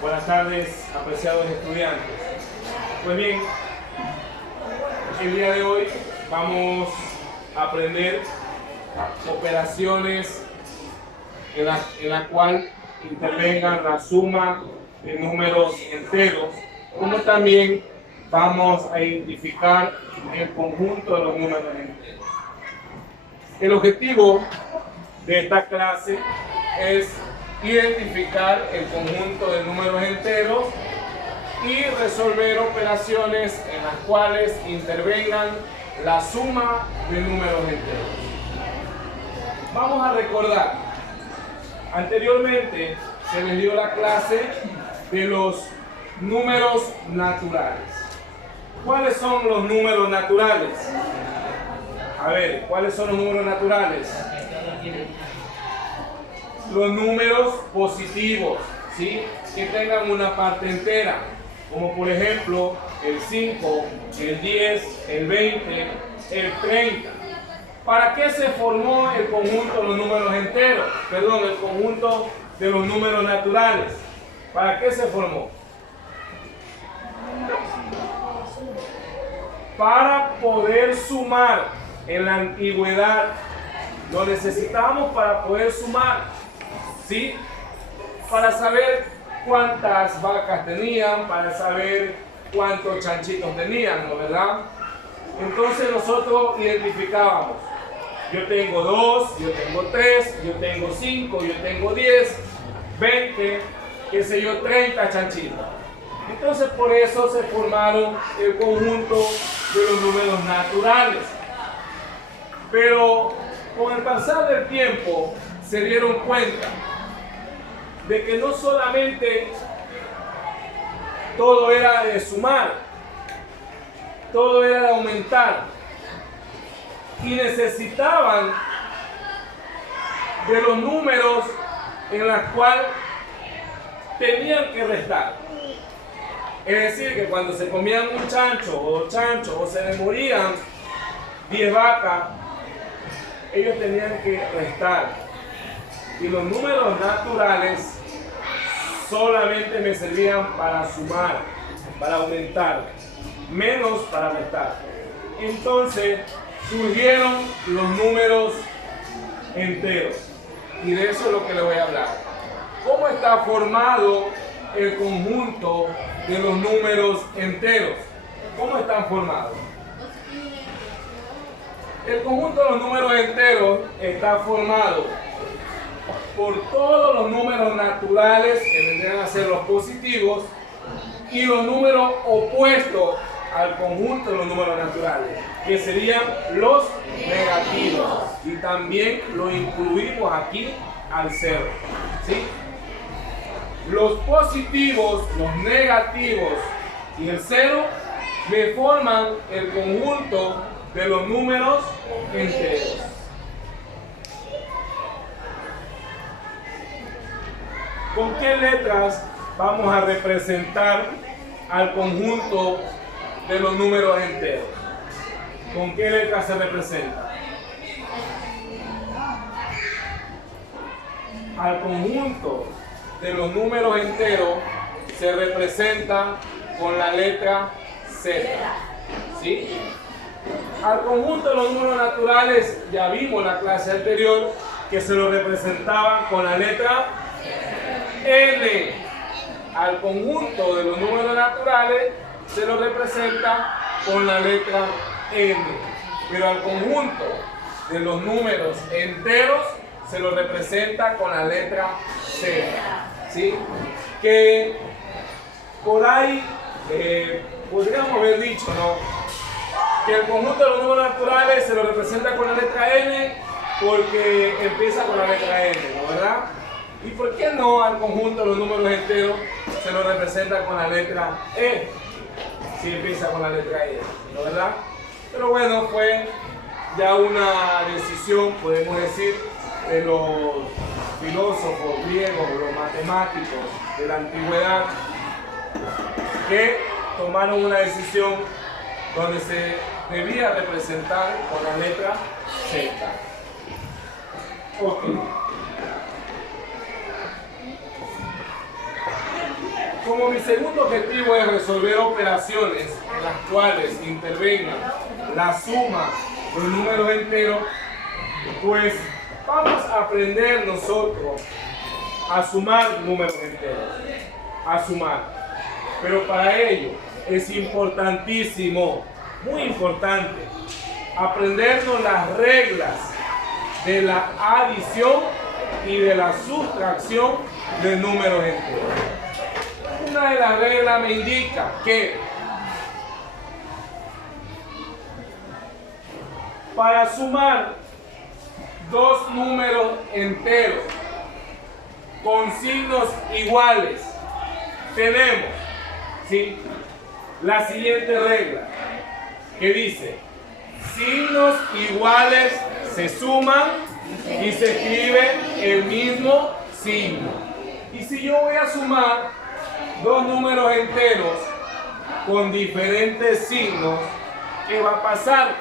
Buenas tardes, apreciados estudiantes. Pues bien, el día de hoy vamos a aprender operaciones en la cual intervengan la suma de números enteros, como también vamos a identificar el conjunto de los números enteros. El objetivo de esta clase es identificar el conjunto de números enteros y resolver operaciones en las cuales intervengan la suma de números enteros. Vamos a recordar, anteriormente se les dio la clase de los números naturales. ¿Cuáles son los números naturales? A ver, ¿cuáles son los números naturales? Los números positivos, ¿sí? Que tengan una parte entera, como por ejemplo el 5, el 10, el 20, el 30. ¿Para qué se formó el conjunto de los números enteros? Perdón, el conjunto de los números naturales. ¿Para qué se formó? Para poder sumar. En la antigüedad lo necesitábamos para poder sumar, ¿sí? Para saber cuántas vacas tenían, para saber cuántos chanchitos tenían, ¿no, verdad? Entonces nosotros identificábamos, yo tengo 2, yo tengo 3, yo tengo 5, yo tengo 10, 20, qué sé yo, 30 chanchitos. Entonces por eso se formaron el conjunto de los números naturales. Pero con el pasar del tiempo se dieron cuenta de que no solamente todo era de sumar, todo era de aumentar, y necesitaban de los números en los cuales tenían que restar. Es decir, que cuando se comían un chancho o 2 chanchos o se les morían 10 vacas, ellos tenían que restar. Y los números naturales solamente me servían para sumar, para aumentar, menos para restar. Entonces surgieron los números enteros. Y de eso es lo que les voy a hablar. ¿Cómo está formado el conjunto de los números enteros? ¿Cómo están formados? El conjunto de los números enteros está formado por todos los números naturales, que vendrían a ser los positivos, y los números opuestos al conjunto de los números naturales, que serían los negativos. Y también lo incluimos aquí al cero, ¿sí? Los positivos, los negativos y el cero me forman el conjunto de los números enteros. ¿Con qué letras vamos a representar al conjunto de los números enteros? ¿Con qué letras se representa? Al conjunto de los números enteros se representa con la letra Z, ¿sí? Al conjunto de los números naturales ya vimos en la clase anterior que se lo representaban con la letra N. Al conjunto de los números naturales se lo representa con la letra N. Pero al conjunto de los números enteros se lo representa con la letra Z, ¿sí? Que por ahí podríamos haber dicho, ¿no?, que el conjunto de los números naturales se lo representa con la letra N porque empieza con la letra N, ¿no, verdad? ¿Y por qué no al conjunto de los números enteros se lo representa con la letra E si empieza con la letra E, ¿no, verdad? Pero bueno, fue ya una decisión, podemos decir, de los filósofos griegos, los matemáticos de la antigüedad, que tomaron una decisión donde se debía representar con la letra Z. Ok. como mi segundo objetivo es resolver operaciones en las cuales intervenga la suma de los números enteros, pues vamos a aprender nosotros a sumar números enteros, a sumar. Pero para ello es importantísimo, muy importante, aprendernos las reglas de la adición y de la sustracción de números enteros. Una de las reglas me indica que para sumar dos números enteros con signos iguales tenemos, ¿sí?, la siguiente regla que dice: signos iguales se suman y se escribe el mismo signo. Y si yo voy a sumar dos números enteros con diferentes signos, ¿qué va a pasar?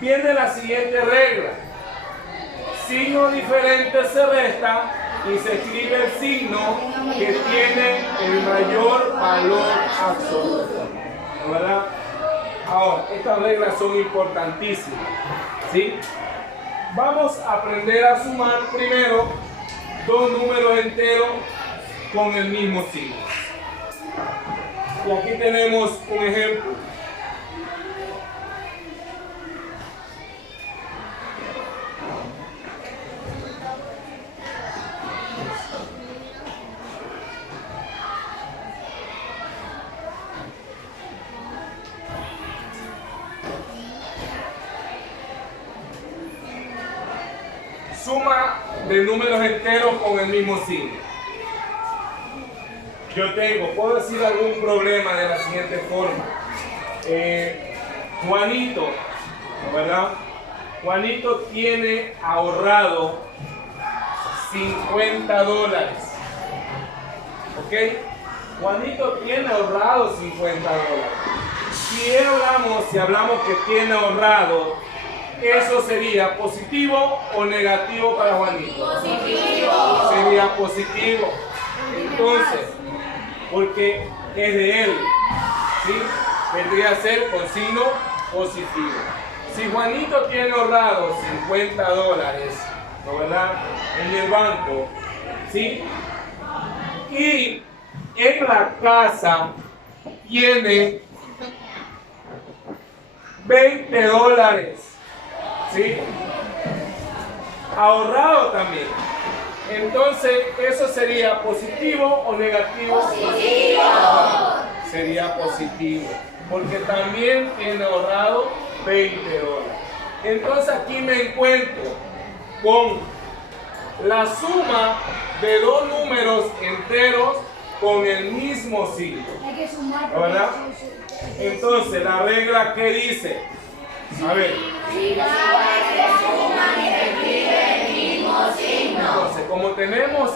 Viene la siguiente regla: signos diferentes se restan y se escribe el signo que tiene el mayor valor absoluto, ¿verdad? Ahora, estas reglas son importantísimas, ¿sí? Vamos a aprender a sumar primero dos números enteros con el mismo signo. Y aquí tenemos un ejemplo. Suma de números enteros con el mismo signo. Puedo decir algún problema de la siguiente forma. Juanito, ¿verdad? Juanito tiene ahorrado $50. ¿Ok? Juanito tiene ahorrado $50. Si hablamos que tiene ahorrado, ¿eso sería positivo o negativo para Juanito? Positivo. Sería positivo. Entonces, porque es de él, ¿sí?, vendría a ser con signo positivo. Si Juanito tiene ahorrado $50, ¿no, verdad?, en el banco, ¿sí?, y en la casa tiene $20, ¿sí?, ahorrado también, entonces ¿eso sería positivo o negativo? Positivo. Sería positivo, porque también tiene ahorrado $20. Entonces aquí me encuentro con la suma de dos números enteros con el mismo signo, ¿verdad? Entonces la regla que dice, a ver, entonces, como tenemos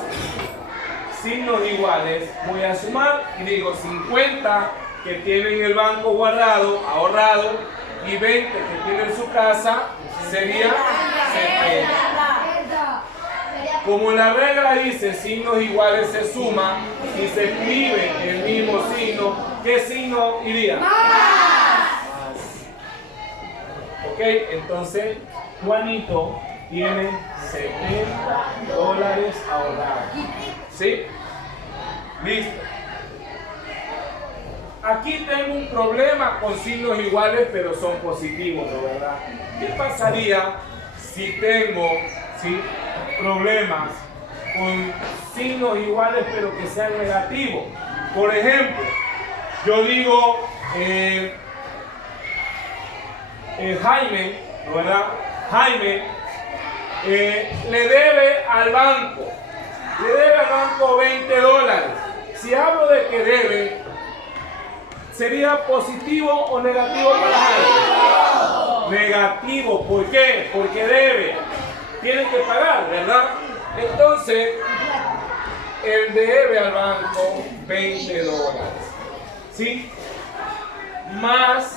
signos iguales, voy a sumar y digo 50 que tiene en el banco guardado, ahorrado, y 20 que tiene en su casa, sería 70. Como la regla dice signos iguales se suman y se escribe el mismo signo, ¿qué signo iría? Más. Ok, entonces Juanito tiene $70 ahorrados. ¿Sí? Listo. Aquí tengo un problema con signos iguales, pero son positivos, ¿no, verdad? ¿Qué pasaría si tengo, ¿sí?, problemas con signos iguales, pero que sean negativos? Por ejemplo, yo digo Jaime, ¿no, verdad? Jaime le debe al banco $20. Si hablo de que debe, ¿sería positivo o negativo para Jaime? Negativo. ¿Por qué? Porque debe. Tiene que pagar, ¿verdad? Entonces, él debe al banco $20. ¿Sí? Más,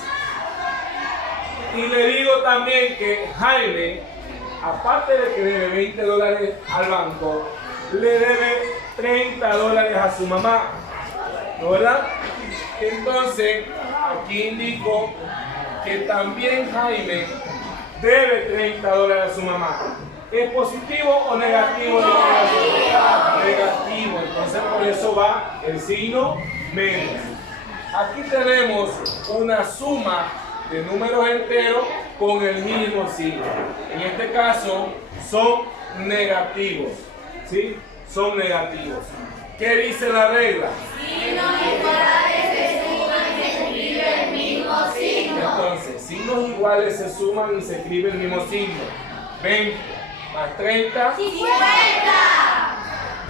y le digo también que Jaime, aparte de que debe $20 al banco, le debe $30 a su mamá. ¿no, verdad? Entonces, aquí indico que también Jaime debe $30 a su mamá. ¿Es positivo o negativo? Negativo. Entonces, por eso va el signo menos. Aquí tenemos una suma de números enteros con el mismo signo. En este caso, son negativos. ¿Sí? Son negativos. ¿Qué dice la regla? Signos iguales se suman y se escribe el mismo signo. Entonces, signos iguales se suman y se escribe el mismo signo. 20 más 30. 50.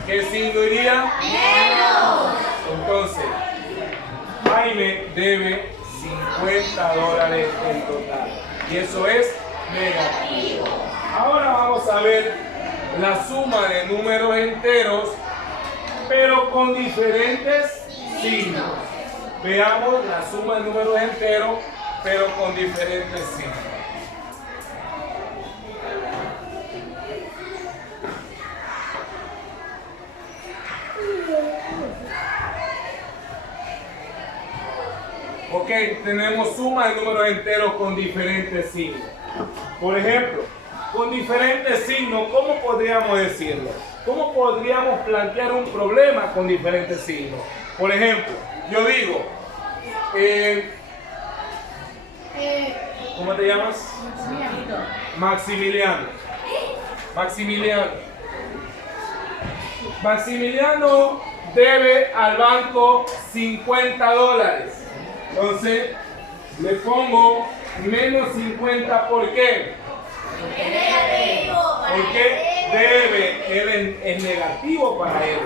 ¿Qué signo iría? Menos. Entonces, Jaime debe $50 en total. Y eso es negativo. Ahora vamos a ver la suma de números enteros, pero con diferentes signos. Veamos la suma de números enteros, pero con diferentes signos. Ok, tenemos suma de números enteros con diferentes signos. Por ejemplo, con diferentes signos, ¿cómo podríamos decirlo? ¿Cómo podríamos plantear un problema con diferentes signos? Por ejemplo, yo digo, ¿cómo te llamas? Maximiliano. Maximiliano. Maximiliano debe al banco $50. Entonces, le pongo menos 50, ¿por qué? Porque debe, él es negativo para él.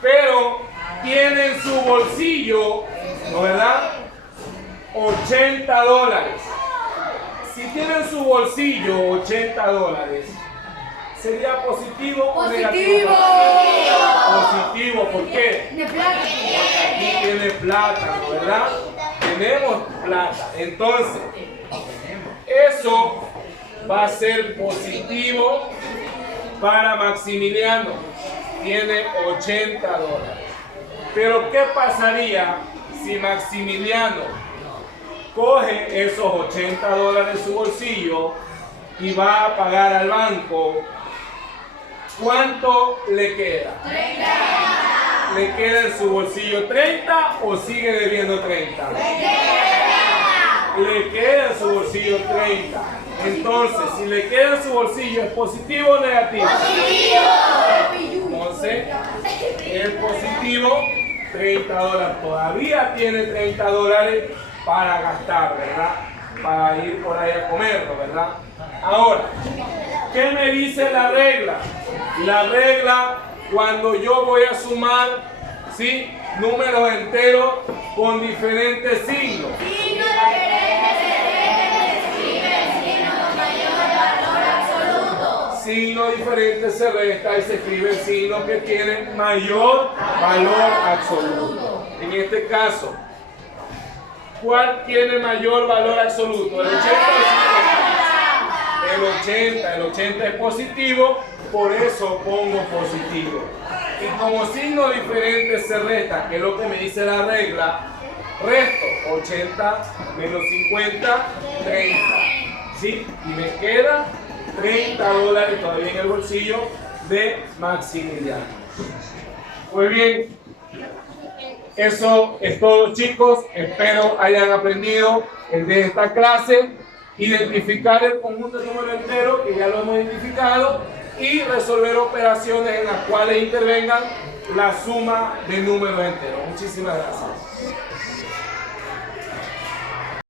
Pero tiene en su bolsillo, ¿no verdad? $80. Si tiene en su bolsillo $80, ¿sería positivo o negativo? Positivo, ¿por qué? Porque aquí tiene plata, ¿no verdad? Tenemos plata. Entonces, eso va a ser positivo para Maximiliano. Tiene $80. Pero ¿qué pasaría si Maximiliano coge esos $80 en su bolsillo y va a pagar al banco? ¿Cuánto le queda? 30. ¿Le queda en su bolsillo 30 o sigue debiendo 30? Le queda en su bolsillo 30. Entonces, si le queda en su bolsillo, ¿es positivo o negativo? Entonces, es positivo, $30. Todavía tiene $30 para gastar, ¿verdad? Para ir por ahí a comerlo, ¿verdad? Ahora, ¿qué me dice la regla? La regla, cuando yo voy a sumar, ¿sí?, números enteros con diferentes signos. Signos diferentes se escribe el signo con mayor valor absoluto. Signo diferente se resta y se escribe el signo que tiene mayor valor absoluto. En este caso, ¿cuál tiene mayor valor absoluto? ¿El 80 o el 50? El 80 es positivo, por eso pongo positivo. Y como signo diferente se resta, que es lo que me dice la regla, resto 80 menos 50, 30. ¿Sí? Y me queda $30 todavía en el bolsillo de Maximiliano. Muy bien. Eso es todo, chicos. Espero hayan aprendido de esta clase identificar el conjunto de números enteros, que ya lo hemos identificado, y resolver operaciones en las cuales intervengan la suma de números enteros. Muchísimas gracias.